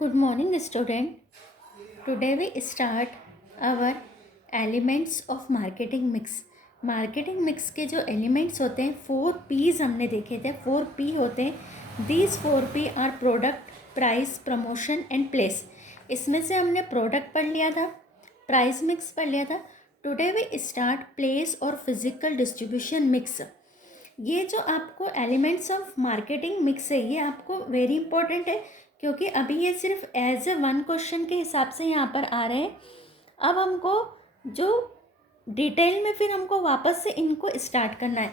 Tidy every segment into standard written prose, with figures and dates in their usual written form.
Good morning, student. Today we start our elements of marketing mix. Marketing mix के जो elements होते हैं 4 P's हमने देखे थे. 4 P होते हैं. These 4 P are product, price, promotion and place. इसमें से हमने प्रोडक्ट पढ़ लिया था, प्राइस मिक्स पढ़ लिया था. टुडे वी स्टार्ट प्लेस और फिजिकल डिस्ट्रीब्यूशन मिक्स. ये जो आपको एलिमेंट्स ऑफ मार्केटिंग मिक्स है ये आपको वेरी इंपॉर्टेंट है, क्योंकि अभी ये सिर्फ एज ए वन क्वेश्चन के हिसाब से यहाँ पर आ रहे हैं. अब हमको जो डिटेल में फिर हमको वापस से इनको स्टार्ट करना है.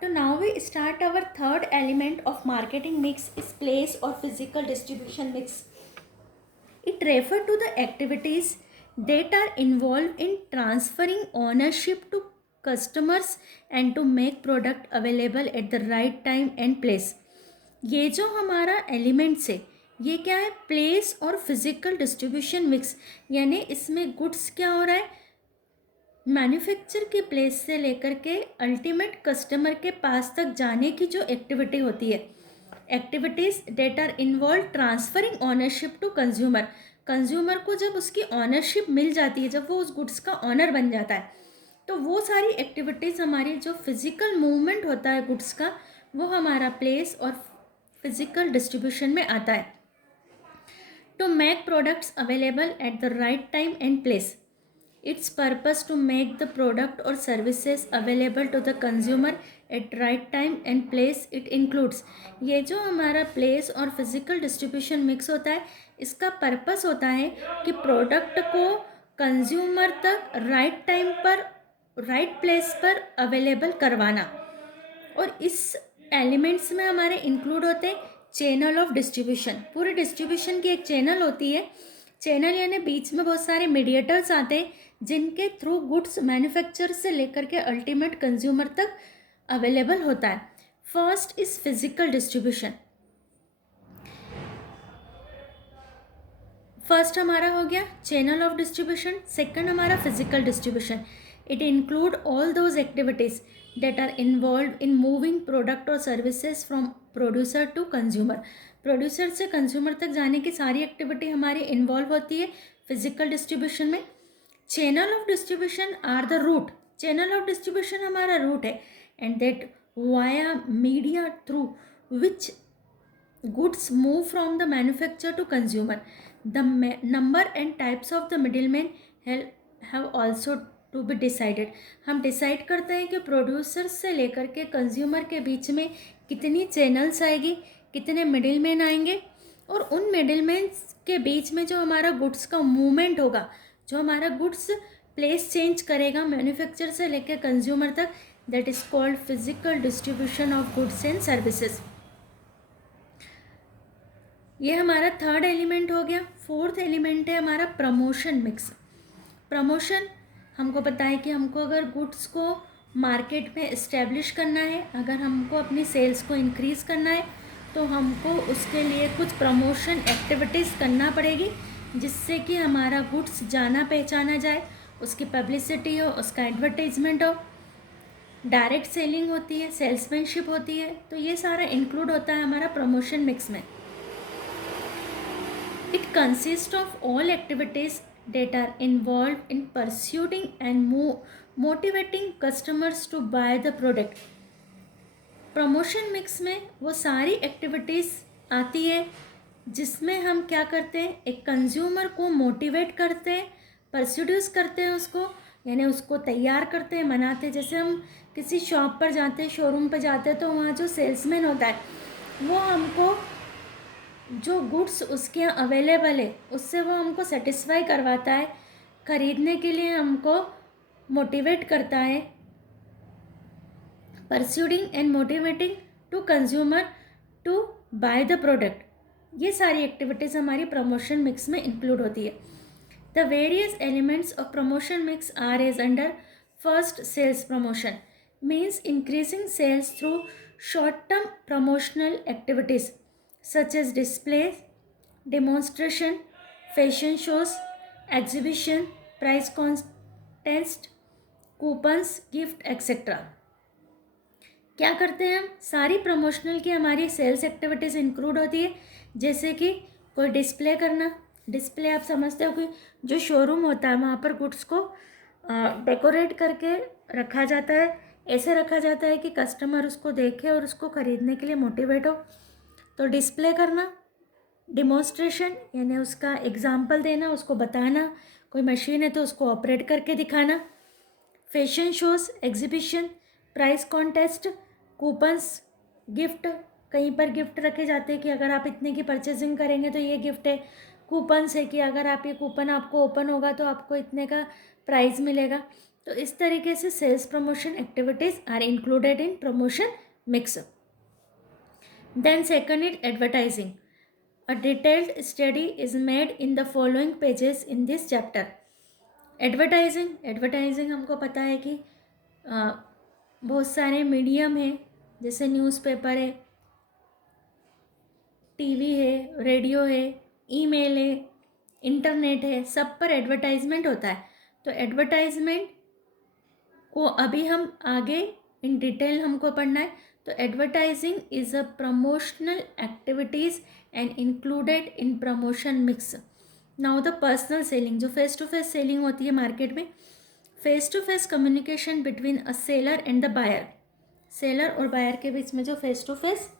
तो now we start our third element of marketing mix is place और physical distribution mix. It refer to the activities that are involved in transferring ownership to customers and to make product available at the right time and place. ये जो हमारा elements है ये क्या है? Place और physical distribution mix. यानी इसमें गुड्स क्या हो रहा है? मैन्युफैक्चर के प्लेस से लेकर के अल्टीमेट कस्टमर के पास तक जाने की जो एक्टिविटी होती है, activities that are involve transferring ownership to consumer. Consumer को जब उसकी ऑनरशिप मिल जाती है, जब वो उस गुड्स का ऑनर बन जाता है, तो वो सारी एक्टिविटीज़ हमारी जो फिज़िकल मूवमेंट होता है गुड्स का, वो हमारा प्लेस और फिज़िकल डिस्ट्रीब्यूशन में आता है. To make products available at the right time and place. Its purpose to make the product or services available to the consumer at right time and place. It includes, ये जो हमारा place और physical distribution mix होता है इसका purpose होता है कि प्रोडक्ट को कंज्यूमर तक राइट टाइम पर राइट प्लेस पर अवेलेबल करवाना. और इस एलिमेंट्स में हमारे इंक्लूड होते हैं चैनल ऑफ डिस्ट्रीब्यूशन. पूरे डिस्ट्रीब्यूशन की एक चैनल होती है. चैनल यानी बीच में बहुत सारे मीडिएटर्स आते हैं जिनके थ्रू गुड्स मैन्युफैक्चर से लेकर के अल्टीमेट कंज्यूमर तक अवेलेबल होता है. First is physical distribution. First हमारा हो गया चैनल ऑफ डिस्ट्रीब्यूशन. सेकंड हमारा physical distribution. It include all those activities that are involved in moving product or services from producer to consumer. Producer से consumer तक जाने की सारी एक्टिविटी हमारी इन्वॉल्व होती है फिजिकल डिस्ट्रीब्यूशन में. Channel of distribution are the route. Channel of distribution हमारा रूट है and that via media through which goods move from the manufacture to consumer. The number and types of the middle man have also to be decided. हम decide करते हैं कि producer से लेकर के consumer के बीच में कितनी चैनल्स आएगी, कितने मिडिल मैन आएंगे, और उन मिडिल मैन के बीच में जो हमारा गुड्स का मूवमेंट होगा, जो हमारा गुड्स प्लेस चेंज करेगा मैन्युफैक्चर से लेकर कंज्यूमर तक, that is called physical distribution of goods and services. ये हमारा थर्ड एलिमेंट हो गया. फोर्थ एलिमेंट है हमारा प्रमोशन मिक्स. प्रमोशन हमको पता है कि हमको अगर गुड्स को मार्केट में इस्टेब्लिश करना है, अगर हमको अपनी सेल्स को इंक्रीज़ करना है, तो हमको उसके लिए कुछ प्रमोशन एक्टिविटीज़ करना पड़ेगी जिससे कि हमारा गुड्स जाना पहचाना जाए, उसकी पब्लिसिटी हो, उसका एडवर्टाइजमेंट हो. डायरेक्ट सेलिंग होती है, सेल्समैनशिप होती है, तो ये सारा इंक्लूड होता है हमारा प्रमोशन मिक्स में. It consist of all activities that are involved in pursuing and motivating customers to buy the product. Promotion mix में वो सारी एक्टिविटीज़ आती है जिसमें हम क्या करते हैं, एक कंज्यूमर को मोटिवेट करते हैं, परस्यूड्यूस करते हैं उसको, यानी उसको तैयार करते हैं, मनाते हैं. जैसे हम किसी शॉप पर जाते हैं, शोरूम पर जाते हैं, तो वहाँ जो सेल्समैन होता है वो हमको जो गुड्स उसके यहाँ अवेलेबल है उससे वो हमको सेटिस्फाई करवाता है, ख़रीदने के लिए हमको मोटिवेट करता है. Persuading and motivating to consumer to buy the product. ये सारी एक्टिविटीज़ हमारी प्रमोशन मिक्स में इंक्लूड होती है. The various elements of promotion mix are as under. First, sales promotion means increasing sales through short term promotional activities such as displays, demonstration, fashion shows, exhibition, prize contest, coupons, gift etc. क्या करते हैं हम? सारी promotional की हमारी sales activities include होती है, जैसे कि कोई डिस्प्ले करना, डिस्प्ले आप समझते हो कि जो शोरूम होता है वहाँ पर गुड्स को डेकोरेट करके रखा जाता है, ऐसे रखा जाता है कि कस्टमर उसको देखे और उसको ख़रीदने के लिए मोटिवेट हो। तो डिस्प्ले करना, डिमॉन्स्ट्रेशन यानी उसका एग्जाम्पल देना, उसको बताना, कोई मशीन है तो उसको ऑपरेट करके दिखाना। Fashion shows, exhibition, price contest, coupons, gift, कहीं पर गिफ्ट रखे जाते हैं कि अगर आप इतने की परचेजिंग करेंगे तो ये गिफ्ट है। कूपन्स है कि अगर आप ये कूपन आपको ओपन होगा तो आपको इतने का प्राइज़ मिलेगा। तो इस तरीके से sales promotion activities are included in promotion mix. Then second is advertising. A detailed study is made in the following pages in this chapter. Advertising हमको पता है कि बहुत सारे मीडियम है, जैसे न्यूज़पेपर है, टीवी है, रेडियो है, ईमेल है, इंटरनेट है, सब पर एडवर्टाइजमेंट होता है। तो एडवर्टाइजमेंट को अभी हम आगे इन डिटेल हमको पढ़ना है। तो advertising is a promotional activities and included in promotion mix. Now the personal selling, जो फेस टू फेस सेलिंग होती है मार्केट में, face to face communication between a seller and the buyer, seller और buyer के बीच में जो face to face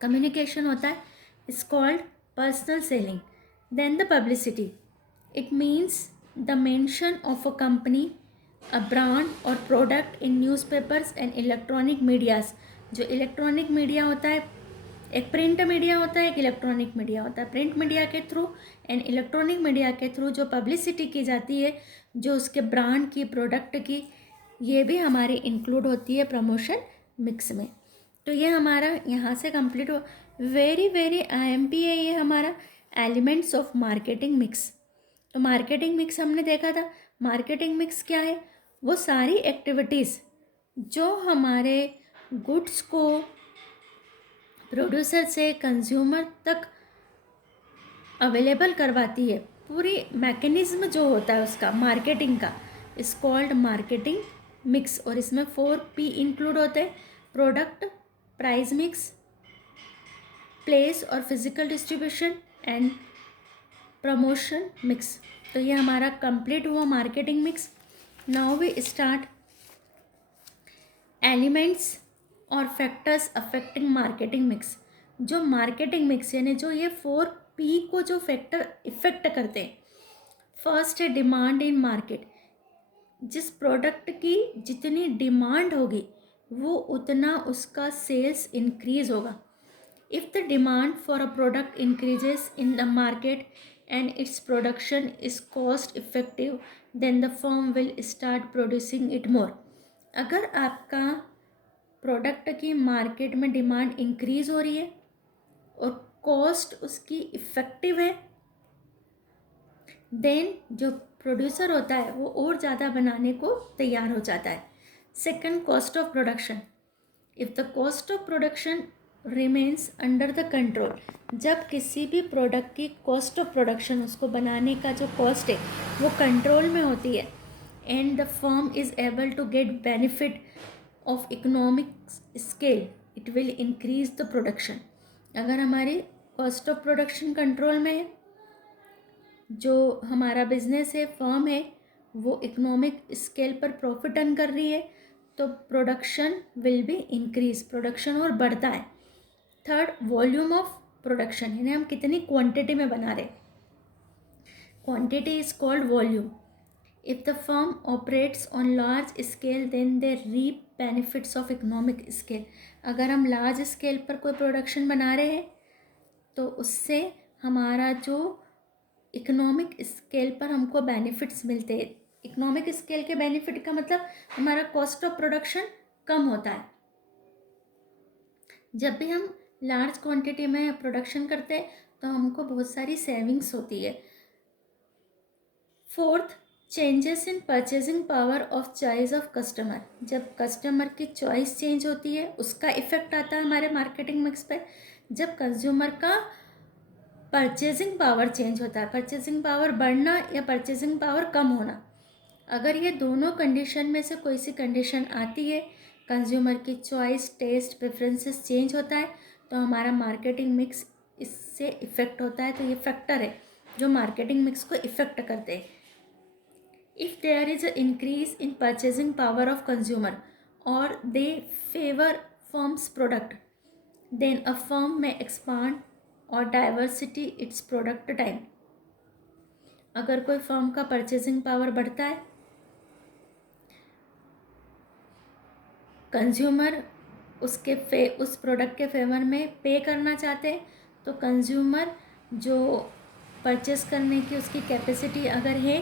communication होता है is called personal selling. Then the publicity, it means the mention of a company, a brand और product in newspapers and electronic medias. जो electronic media होता है, एक प्रिंट मीडिया होता है, एक इलेक्ट्रॉनिक मीडिया होता है। प्रिंट मीडिया के थ्रू एंड इलेक्ट्रॉनिक मीडिया के थ्रू जो पब्लिसिटी की जाती है, जो उसके ब्रांड की, प्रोडक्ट की, ये भी हमारी इंक्लूड होती है प्रमोशन मिक्स में। तो ये हमारा यहाँ से कंप्लीट हो। वेरी IMP है ये हमारा एलिमेंट्स ऑफ मार्केटिंग मिक्स। तो मार्केटिंग मिक्स हमने देखा था। मार्केटिंग मिक्स क्या है? वो सारी एक्टिविटीज़ जो हमारे गुड्स को प्रोड्यूसर से कंज्यूमर तक अवेलेबल करवाती है, पूरी मैकेनिज्म जो होता है उसका मार्केटिंग का, इज कॉल्ड मार्केटिंग मिक्स। और इसमें 4P इंक्लूड होते हैं: प्रोडक्ट, प्राइस मिक्स, प्लेस और physical distribution and promotion mix. तो ये हमारा कंप्लीट हुआ marketing mix. Now we start elements और फैक्टर्स अफेक्टिंग मार्केटिंग मिक्स। जो मार्केटिंग मिक्स यानी जो ये 4P को जो फैक्टर इफेक्ट करते हैं, फर्स्ट है डिमांड इन मार्केट। जिस प्रोडक्ट की जितनी डिमांड होगी वो उतना उसका सेल्स इंक्रीज होगा। If the demand for a product increases in the market and its production is cost effective, then the firm will start producing it more. अगर आपका प्रोडक्ट की मार्केट में डिमांड इंक्रीज हो रही है और कॉस्ट उसकी इफ़ेक्टिव है, देन जो प्रोड्यूसर होता है वो और ज़्यादा बनाने को तैयार हो जाता है। Second, cost of production. If the cost of production remains under the control, जब किसी भी प्रोडक्ट की कॉस्ट ऑफ प्रोडक्शन, उसको बनाने का जो कॉस्ट है वो कंट्रोल में होती है, and the firm is able to get benefit of economic scale, it will increase the production. अगर हमारी कॉस्ट ऑफ प्रोडक्शन कंट्रोल में है, जो हमारा बिजनेस है, फर्म है, वो इकोनॉमिक स्केल पर प्रॉफिट अर्न कर रही है, तो production will be increase, production और बढ़ता है। थर्ड, वॉल्यूम ऑफ प्रोडक्शन, यानी हम कितनी क्वांटिटी में बना रहे, quantity is called volume. If the firm operates on large scale then they reap benefits of economic scale. अगर हम लार्ज स्केल पर कोई प्रोडक्शन बना रहे हैं तो उससे हमारा जो इकोनॉमिक स्केल पर हमको बेनिफिट्स मिलते हैं। इकोनॉमिक स्केल के बेनिफिट का मतलब हमारा कॉस्ट ऑफ प्रोडक्शन कम होता है। जब भी हम लार्ज क्वांटिटी में प्रोडक्शन करते हैं तो हमको बहुत सारी सेविंग्स होती है। Fourth, changes in purchasing power of choice of customer. जब कस्टमर की चॉइस चेंज होती है उसका इफेक्ट आता है हमारे मार्केटिंग मिक्स पर। जब कंज्यूमर का परचेजिंग पावर चेंज होता है, परचेजिंग पावर बढ़ना या परचेजिंग पावर कम होना, अगर ये दोनों कंडीशन में से कोई सी कंडीशन आती है, कंज्यूमर की चॉइस, टेस्ट, प्रेफरेंसेस चेंज होता है, तो हमारा मार्केटिंग मिक्स इस से इफ़ेक्ट होता है, तो ये फैक्टर है जो मार्केटिंग मिक्स को इफ़ेक्ट करते हैं. If there is a increase in purchasing power of consumer और they favour firms product, then a firm may expand or diversity its product time. अगर कोई फर्म का परचेजिंग पावर बढ़ता है, कंज्यूमर उस प्रोडक्ट के फेवर में पे करना चाहते हैं, तो कंज्यूमर जो परचेस करने की उसकी कैपेसिटी अगर है,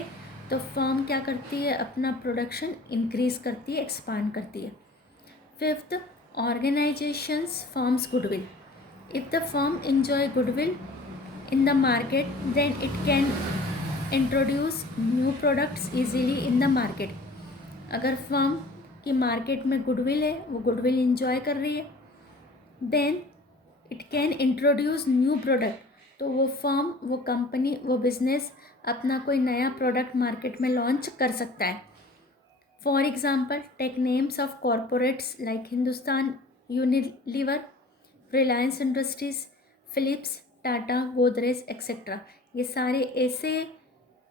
तो फर्म क्या करती है, अपना प्रोडक्शन इंक्रीज करती है, एक्सपांड करती है. Fifth, organisations firms goodwill. If the firm enjoy goodwill in the market, then it can introduce new products easily in the market. अगर फर्म की मार्केट में गुडविल है, वो गुडविल इंजॉय कर रही है, then it can introduce new product. तो वो फर्म, वो कंपनी, वो बिजनेस अपना कोई नया प्रोडक्ट मार्केट में लॉन्च कर सकता है. For example, take names of corporates like Hindustan Unilever, Reliance Industries, Philips, Tata, Godrej etcetera. ये सारे ऐसे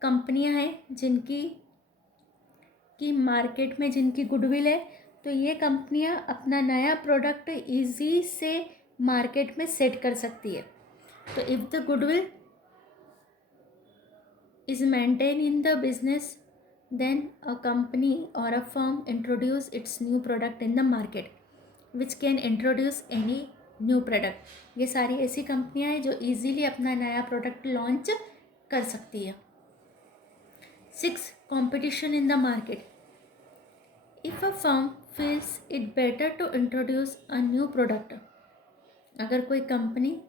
कंपनियां हैं जिनकी मार्केट में जिनकी गुडविल है, तो ये कंपनियां अपना नया प्रोडक्ट इजी से मार्केट में सेट कर सकती है. तो if the goodwill is maintain in the business, then a company और a firm introduce its new product in the market which can introduce any new product. ये सारी ऐसी कंपनियां हैं जो इजीली अपना नया प्रोडक्ट लॉन्च कर सकती है. 6, competition in the market. If a firm feels it better to introduce a new product, अगर कोई कंपनी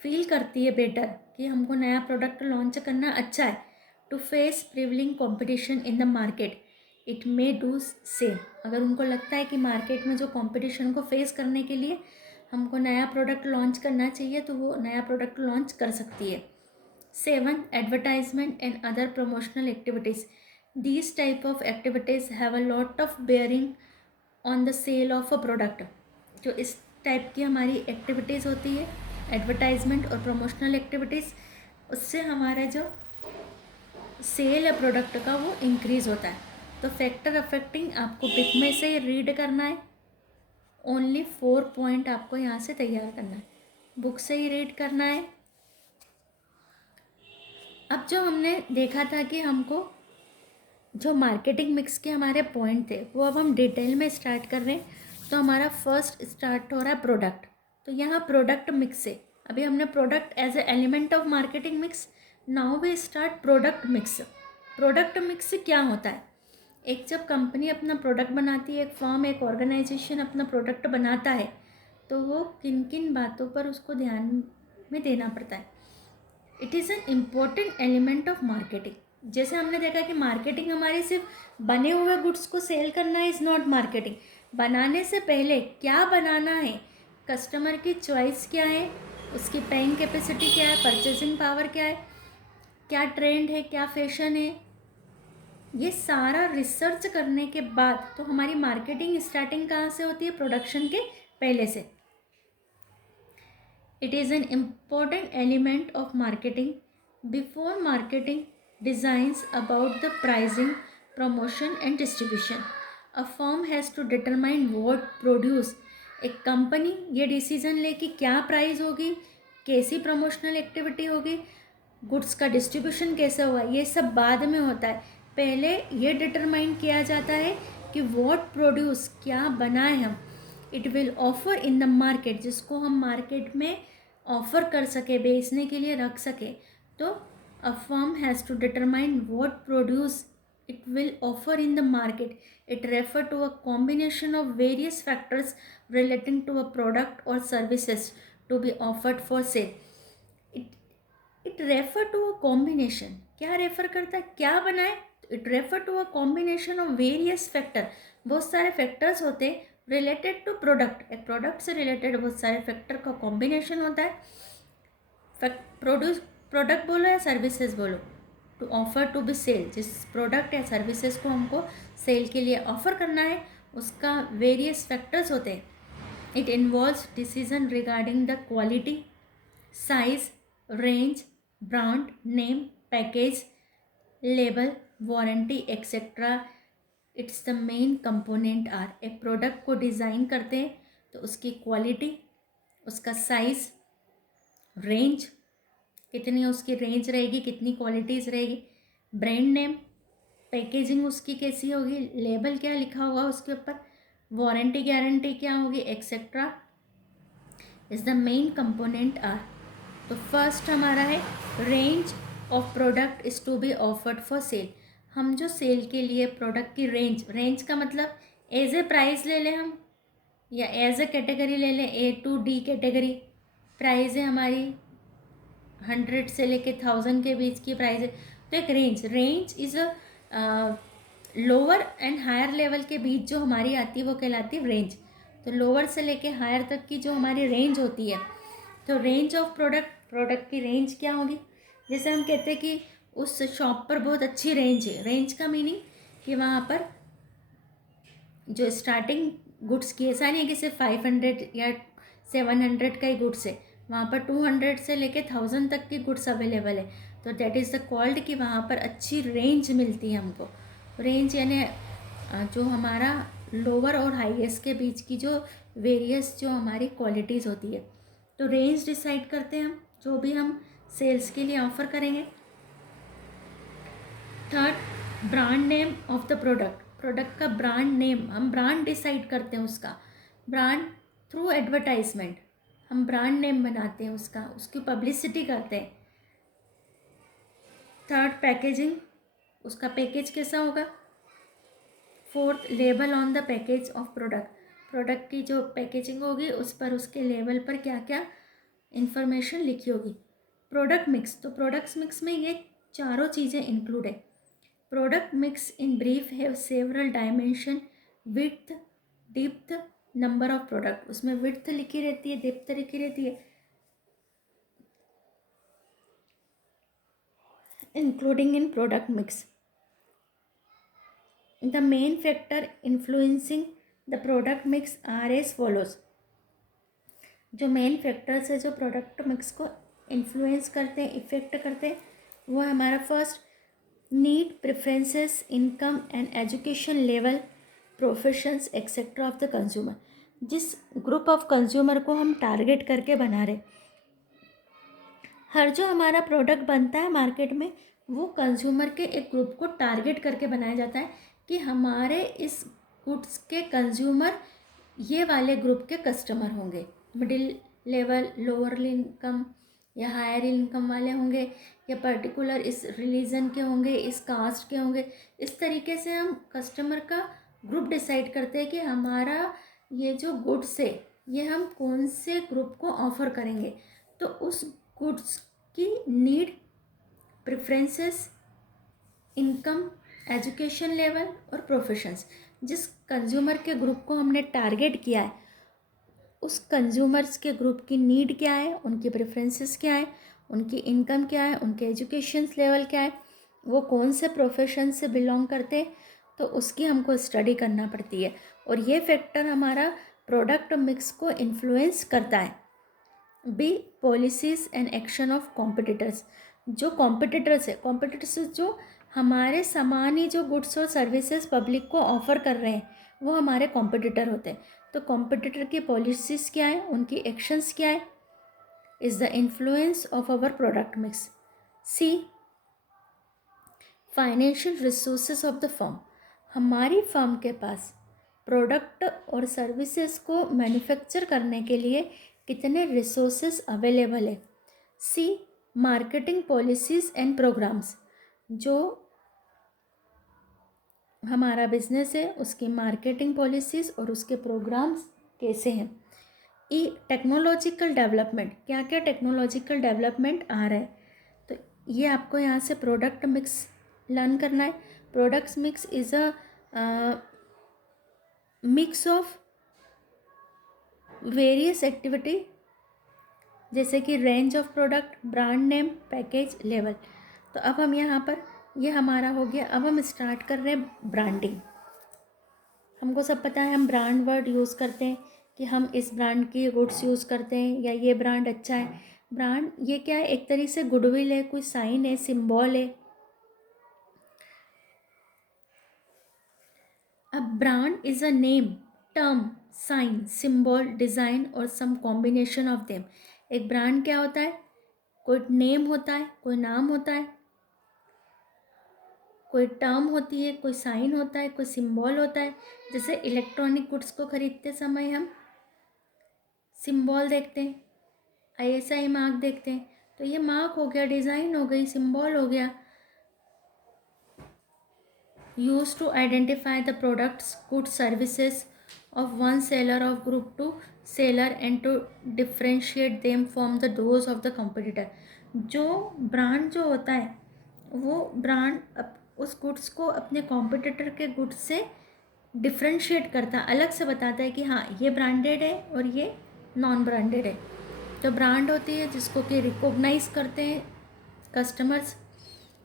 फील करती है बेटर कि हमको नया प्रोडक्ट लॉन्च करना अच्छा है, to face prevailing competition in the market, it may do same. अगर उनको लगता है कि मार्केट में जो कंपटीशन को फेस करने के लिए हमको नया प्रोडक्ट लॉन्च करना चाहिए, तो वो नया प्रोडक्ट लॉन्च कर सकती है. 7, advertisement and other promotional activities. These type of activities have a lot of bearing on the sale of a product. जो इस टाइप की हमारी एक्टिविटीज़ होती है, एडवर्टाइजमेंट और प्रमोशनल एक्टिविटीज़, उससे हमारा जो सेल है प्रोडक्ट का वो इंक्रीज़ होता है. तो फैक्टर अफेक्टिंग आपको पिक में से रीड करना है. ओनली 4 पॉइंट आपको यहाँ से तैयार करना है, बुक से ही रीड करना है. अब जो हमने देखा था कि हमको जो मार्केटिंग मिक्स के हमारे पॉइंट थे, वो अब हम डिटेल में स्टार्ट कर रहे हैं. तो हमारा फर्स्ट स्टार्ट हो रहा है प्रोडक्ट. तो यहाँ प्रोडक्ट मिक्स से, अभी हमने product as a element of marketing mix, now we start product mix. Product mix क्या होता है? एक जब कंपनी अपना प्रोडक्ट बनाती है, एक फर्म, एक ऑर्गेनाइजेशन अपना प्रोडक्ट बनाता है, तो वो किन किन बातों पर उसको ध्यान में देना पड़ता है. It is an important element of marketing. जैसे हमने देखा कि मार्केटिंग हमारी सिर्फ बने हुए गुड्स को सेल करना इज़ नॉट मार्केटिंग. बनाने से पहले क्या बनाना है, कस्टमर की चॉइस क्या है, उसकी पेइंग कैपेसिटी क्या है, परचेसिंग पावर क्या है, क्या ट्रेंड है, क्या फैशन है, ये सारा रिसर्च करने के बाद तो हमारी मार्केटिंग स्टार्टिंग कहाँ से होती है? प्रोडक्शन के पहले से. It is an important element of marketing. Before marketing designs about the pricing, promotion and distribution, a firm has to determine what produce. एक कंपनी ये डिसीजन ले कि क्या प्राइस होगी, कैसी प्रमोशनल एक्टिविटी होगी, गुड्स का डिस्ट्रीब्यूशन कैसे होगा, ये सब बाद में होता है. पहले ये डिटरमाइन किया जाता है कि व्हाट प्रोड्यूस, क्या बनाए हम, it will offer in the market, जिसको हम मार्केट में ऑफर कर सके, बेचने के लिए रख सके. तो a firm has to determine what produce it will offer in the market. It refer to a combination of various factors relating to a product or services to be offered for sale. It refer to a combination. क्या refer करता है, क्या बनाए? It refer to a combination of various factor. बहुत सारे factors होते हैं related to product. एक प्रोडक्ट से रिलेटेड बहुत सारे फैक्टर का कॉम्बिनेशन होता है. प्रोडक्ट बोलो या सर्विसेज बोलो, to offer to be sale, जिस प्रोडक्ट या सर्विसेज को हमको सेल के लिए ऑफर करना है, उसका वेरियस फैक्टर्स होते हैं. It involves decision regarding the quality, size, range, brand name, package, label, warranty etcetera its the main component are. एक प्रोडक्ट को डिज़ाइन करते हैं तो उसकी क्वालिटी, उसका साइज़, रेंज, कितनी उसकी रेंज रहेगी, कितनी क्वालिटीज़ रहेगी, ब्रांड नेम, पैकेजिंग उसकी कैसी होगी, लेबल क्या लिखा होगा उसके ऊपर, वारंटी गारंटी क्या होगी, etcetera is the main component are. तो फर्स्ट हमारा है range of product is to be offered for sale. हम जो सेल के लिए प्रोडक्ट की रेंज, रेंज का मतलब एज ए प्राइस ले लें हम, या एज ए कैटेगरी ले लें, ए टू डी कैटेगरी प्राइस है हमारी 100 से लेके 1000 के बीच की प्राइस है। तो एक range, range is a lower and higher level के बीच जो हमारी आती है वो कहलाती है रेंज। तो लोअर से लेके हायर तक की जो हमारी रेंज होती है, तो रेंज ऑफ प्रोडक्ट, प्रोडक्ट की रेंज क्या होगी। जैसे हम कहते हैं कि उस शॉप पर बहुत अच्छी रेंज है, रेंज का मीनिंग कि वहाँ पर जो स्टार्टिंग गुड्स की, ऐसा नहीं है कि सिर्फ 500 या 700 का ही गुड्स है, वहाँ पर 200 से लेके 1000 तक की गुड्स अवेलेबल है। तो दैट इज़ द कॉल्ड कि वहाँ पर अच्छी रेंज मिलती है हमको। रेंज यानी जो हमारा लोअर और हाईएस्ट के बीच की जो वेरियस जो हमारी क्वालिटीज़ होती है, तो रेंज डिसाइड करते हैं हम जो भी हम सेल्स के लिए ऑफ़र करेंगे। Third, brand name of the product, product का ब्रांड नेम, हम ब्रांड डिसाइड करते हैं उसका, ब्रांड थ्रू एडवर्टाइजमेंट हम ब्रांड नेम बनाते हैं उसका, उसकी पब्लिसिटी करते हैं। थर्ड, पैकेजिंग, उसका पैकेज कैसा होगा। Fourth, label on the package of product, product की जो पैकेजिंग होगी उस पर, उसके लेबल पर क्या क्या इंफॉर्मेशन लिखी होगी। प्रोडक्ट मिक्स, तो प्रोडक्ट्स मिक्स में ये चारों चीज़ें इंक्लूड है। Product mix in brief have several dimension, width, depth, number of product, उसमें विड्थ लिखी रहती है, डेप्थ लिखी रहती है, including in product mix. The main factor influencing the product mix are as follows। जो मेन फैक्टर्स है जो प्रोडक्ट मिक्स को इन्फ्लुएंस करते हैं, इफ़ेक्ट करते हैं, वो है हमारा first, need, preferences, income and education level, professions etcetera of the consumer. जिस ग्रुप ऑफ कंज्यूमर को हम टारगेट करके बना रहे, हर जो हमारा प्रोडक्ट बनता है मार्केट में वो कंज्यूमर के एक ग्रुप को टारगेट करके बनाया जाता है कि हमारे इस गुड्स के कंज्यूमर ये वाले ग्रुप के कस्टमर होंगे, मिडिल लेवल, लोअर इनकम या हायर इनकम वाले होंगे, या पर्टिकुलर इस रिलीजन के होंगे, इस कास्ट के होंगे। इस तरीके से हम कस्टमर का ग्रुप डिसाइड करते हैं कि हमारा ये जो गुड्स है ये हम कौन से ग्रुप को ऑफ़र करेंगे। तो उस गुड्स की need, preferences, income, education level और प्रोफेशंस, जिस कंज्यूमर के ग्रुप को हमने टारगेट किया है उस कंज्यूमर्स के ग्रुप की नीड क्या है, उनकी प्रेफरेंसेस क्या है, उनकी इनकम क्या है, उनके एजुकेशन लेवल क्या है, वो कौन से प्रोफेशन से बिलोंग करते हैं, तो उसकी हमको स्टडी करना पड़ती है। और ये फैक्टर हमारा प्रोडक्ट मिक्स को इन्फ्लुएंस करता है। B, policies and action of competitors, जो कॉम्पिटिटर्स है, कॉम्पिटिटर्स जो हमारे समान ही जो गुड्स और सर्विसेज पब्लिक को ऑफ़र कर रहे हैं वो हमारे कॉम्पिटिटर होते हैं। तो कॉम्पिटिटर की पॉलिसीज़ क्या है, उनकी एक्शंस क्या है, is the influence of our product mix. C, financial resources of the firm, हमारी फर्म के पास प्रोडक्ट और सर्विसेज को मैन्युफैक्चर करने के लिए कितने रिसोर्सेज अवेलेबल है। C, marketing policies and programmes, जो हमारा बिजनेस है उसकी मार्केटिंग पॉलिसीज़ और उसके प्रोग्राम्स कैसे हैं। ई, टेक्नोलॉजिकल डेवलपमेंट, क्या क्या टेक्नोलॉजिकल डेवलपमेंट आ रहा है, तो ये आपको यहाँ से प्रोडक्ट मिक्स लर्न करना है। Products mix is a mix of various activity, जैसे कि range of product, brand name, package, level. तो अब हम यहाँ पर, ये हमारा हो गया। अब हम स्टार्ट कर रहे हैं ब्रांडिंग। हमको सब पता है, हम ब्रांड वर्ड यूज़ करते हैं कि हम इस ब्रांड की गुड्स यूज़ करते हैं या ये ब्रांड अच्छा है, ब्रांड ये क्या है, एक तरीके से गुडविल है, कोई साइन है, सिंबल है। A brand is a name, term, sign, symbol, design और सम कॉम्बिनेशन ऑफ देम। एक ब्रांड क्या होता है, कोई नेम होता है, कोई नाम होता है, कोई टर्म होती है, कोई साइन होता है, कोई सिंबल होता है। जैसे इलेक्ट्रॉनिक गुड्स को खरीदते समय हम सिंबल देखते हैं, ISI मार्क देखते हैं, तो ये मार्क हो गया, डिज़ाइन हो गई, सिंबल हो गया। Used to identify the products, goods, services of one seller of group to seller and to differentiate them from the those of the competitor। जो ब्रांड जो होता है वो ब्रांड उस गुड्स को अपने कॉम्पिटिटर के गुड्स से डिफ्रेंशिएट करता है, अलग से बताता है कि हाँ ये ब्रांडेड है और ये नॉन ब्रांडेड है। तो ब्रांड होती है जिसको कि रिकॉग्नाइज करते हैं customers.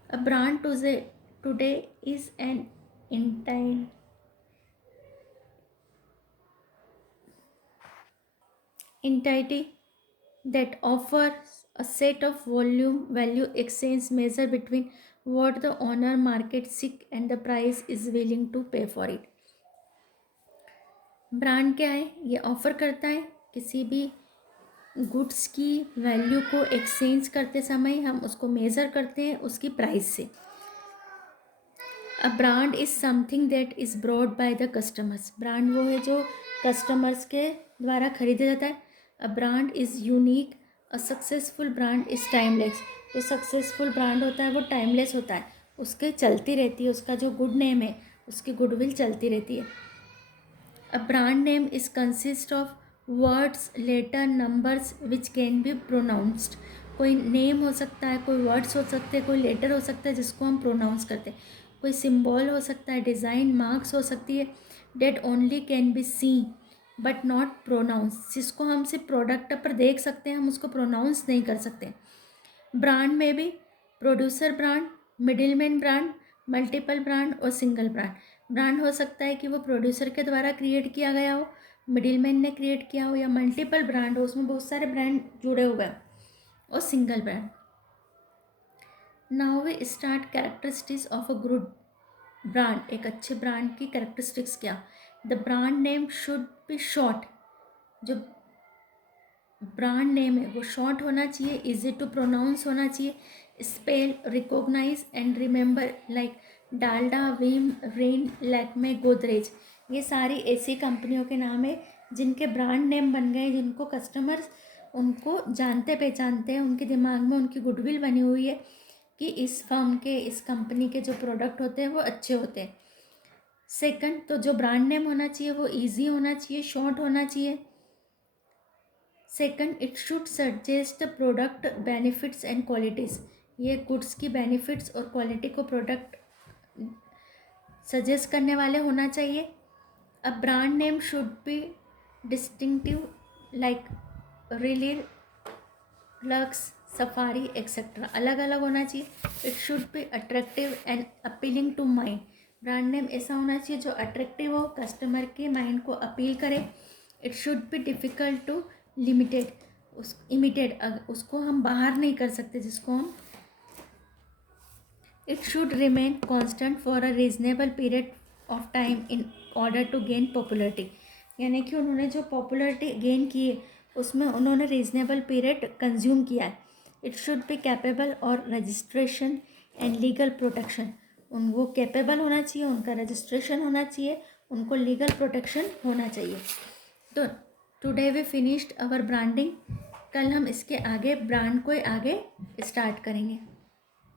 A brand today is an entity that offers a set of volume value exchange measure between what the owner market seek and the price is willing to pay for it। Brand क्या है, ये offer करता है किसी भी goods की value को exchange करते समय हम उसको मेज़र करते हैं उसकी प्राइस से। A brand is something that is brought by the customers. Brand वो है जो कस्टमर्स के द्वारा खरीदा जाता है। A brand is unique. A successful brand is timeless. जो सक्सेसफुल ब्रांड होता है वो टाइमलेस होता है, उसके चलती रहती है, उसका जो गुड नेम है उसकी गुडविल चलती रहती है। A brand name is consist of words, letter, numbers which can be pronounced. कोई नेम हो सकता है, कोई वर्ड्स हो सकते हैं, कोई लेटर हो सकता है जिसको हम प्रोनाउंस करते हैं, कोई सिंबल हो सकता है, डिज़ाइन, मार्क्स हो सकती है। That only can be seen but not pronounce, जिसको हम सिर्फ प्रोडक्ट पर देख सकते हैं, हम उसको प्रोनाउंस नहीं कर सकते। ब्रांड में भी producer brand, middleman brand, multiple brand और सिंगल ब्रांड। ब्रांड हो सकता है कि वो प्रोड्यूसर के द्वारा क्रिएट किया गया हो, मिडिलमैन ने क्रिएट किया हो, या मल्टीपल ब्रांड हो, उसमें बहुत सारे ब्रांड जुड़े हुए हैं, और single brand. Now we start characteristics of a good brand. एक अच्छे ब्रांड की कैरेक्टरिस्टिक्स क्या। The brand name should be short. जो ब्रांड नेम है वो शॉर्ट होना चाहिए, इजी टू प्रोनाउंस होना चाहिए, spell, recognise and remember like Dalda, Vim, Rin, Lakme, Godrej. ये सारी ऐसी कंपनियों के नाम है जिनके ब्रांड नेम बन गए, जिनको कस्टमर्स उनको जानते पहचानते हैं, उनके दिमाग में उनकी गुडविल बनी हुई है कि इस फर्म के, इस कंपनी के जो प्रोडक्ट होते हैं वो अच्छे होते हैं। सेकंड, तो जो ब्रांड नेम होना चाहिए वो इजी होना चाहिए, शॉर्ट होना चाहिए। Second, it should suggest the product benefits and qualities. ये गुड्स की बेनिफिट्स और क्वालिटी को प्रोडक्ट सजेस्ट करने वाले होना चाहिए। A brand name should be distinctive like Raleigh, Lux, Safari etcetera, अलग अलग होना चाहिए। It should be attractive and appealing to mind. Brand name ऐसा होना चाहिए जो अट्रैक्टिव हो, कस्टमर के माइंड को अपील करे। It should be difficult to limited, उस इमिटेड, उसको हम बाहर नहीं कर सकते जिसको हम। It should remain constant for a reasonable period of time in order to gain popularity. यानी कि उन्होंने जो पॉपुलरिटी गेन की है उसमें उन्होंने रीजनेबल पीरियड कंज्यूम किया है। इट शुड बी कैपेबल और रजिस्ट्रेशन एंड लीगल प्रोटेक्शन। वो कैपेबल होना चाहिए, उनका रजिस्ट्रेशन होना चाहिए, उनको लीगल प्रोटेक्शन होना चाहिए। तो today we finished our branding. कल हम इसके आगे ब्रांड को आगे स्टार्ट करेंगे।